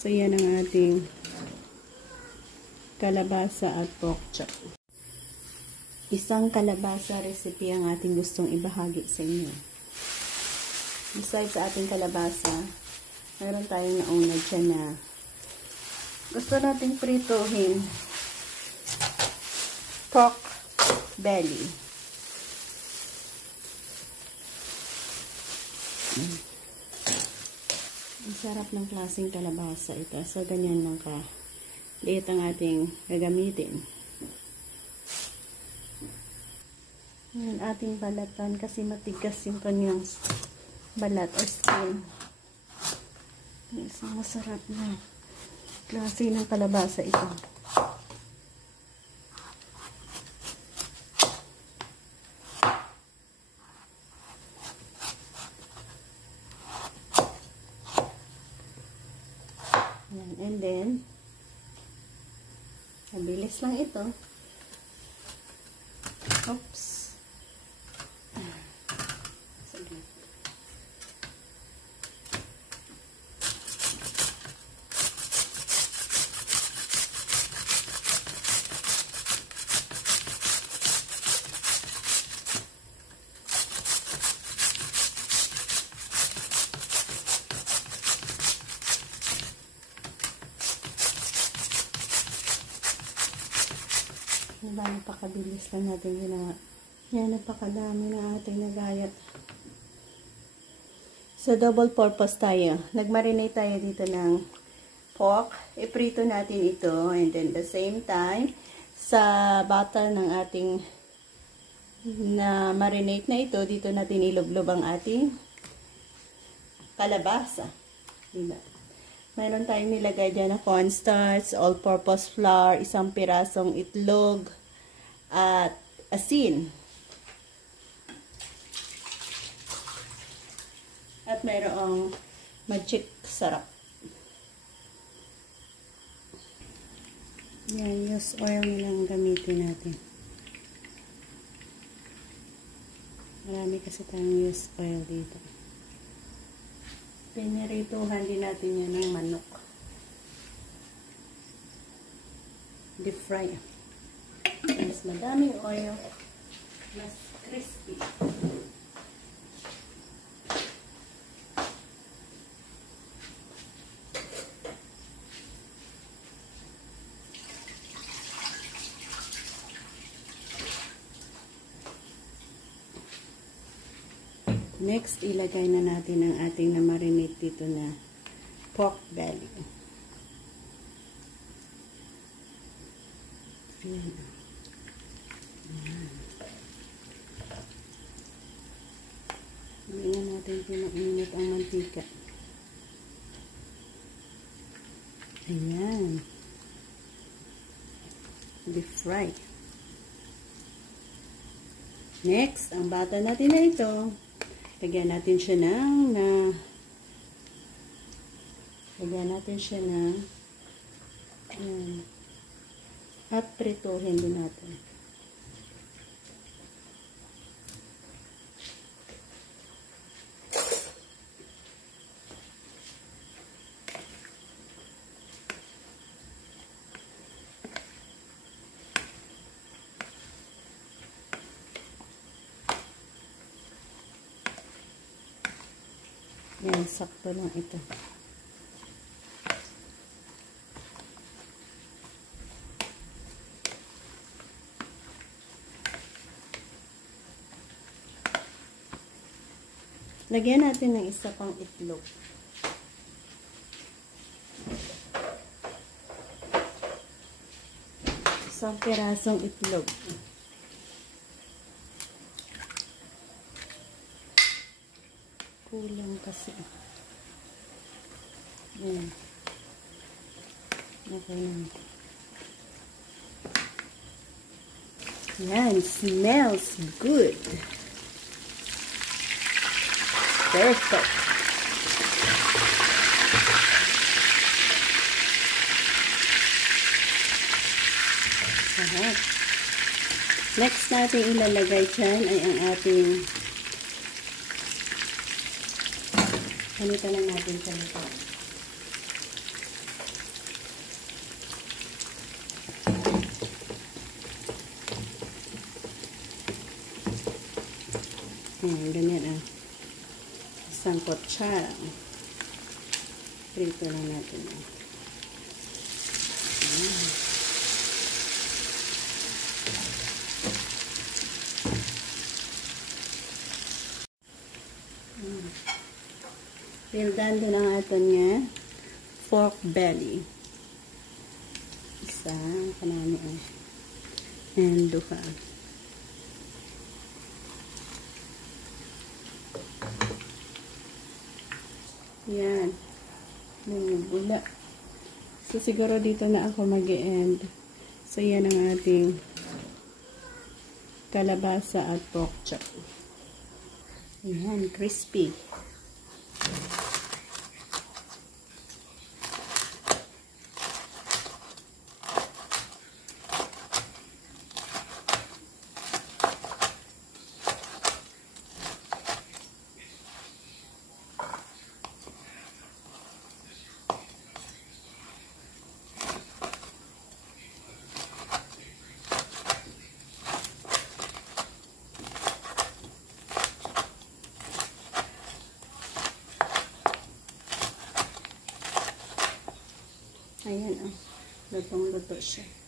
So, yan ang ating kalabasa at pork chop. Isang kalabasa recipe ang ating gustong ibahagi sa inyo. Besides sa ating kalabasa, mayroon tayong nauna dyan na gusto nating prituhin pork belly. Ang sarap ng klaseng kalabasa ito. So, ganyan lang ka. Liit ang ating gagamitin. Ang ating balatan kasi matigas yung kanyang balat o skin. Isang masarap na klase ng kalabasa ito. Yan. And then, mabilis lang ito. Oops. Diba, napakabilis lang natin ginawa. Yan, napakadami na ating nagayat. So, double purpose tayo. Nagmarinate tayo dito ng pork. Iprito natin ito. And then, the same time, sa butter ng ating na marinate na ito, dito natin ilublob ang ating kalabasa. Diba? Mayroon tayong nilagay dyan na cornstarch, all-purpose flour, isang pirasong itlog, at asin. At mayroong magic sarap. Yan, use oil nilang gamitin natin. Marami kasi tayong use oil dito. Pinirituhan din natin yan ng manok. Deep fry. Mas madaming oil, mas crispy. Next, ilagay na natin ang ating na-marinate dito na pork belly. Ayan. Hindi na natin pinainit ang mantika. Ayan. Deep fry. Next, ang bata natin na ito. Lagyan natin siya ng at prituhin din natin. Yan, sakto lang ito. Lagyan natin ng isa pang itlog. Isang pirasong itlog. Kulang kasi. Ayan. Okay na. Yan. Smells good. Perfect. Sarap. Next natin ilalagay dyan ay ang ating ganito lang natin sa likod. Ayan, ganyan ah. Isang kutsara. Prito lang natin. Ayan. Well done din ang aton nga pork belly. Isa, kanami ah. And duha. Yan. Bula. So, siguro dito na ako mag-e-end. So, yan ang ating kalabasa at pork chop. Yan, crispy. Ayan, oh. Lutong-luto siya.